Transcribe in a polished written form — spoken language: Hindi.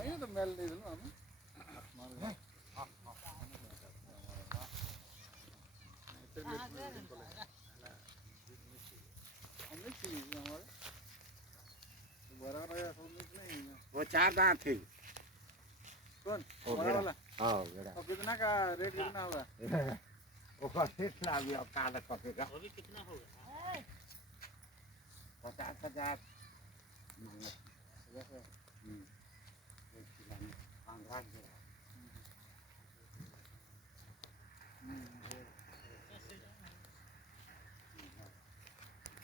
आइए तो मेल दे दो हमें वो 4 दांत थी। कौन बड़ा वाला? हाँ बड़ा। और कितना का रेट कितना होगा? वो पच्चीस लाख या काला कटेगा। वो भी कितना होगा? 50,000 मांगा। 15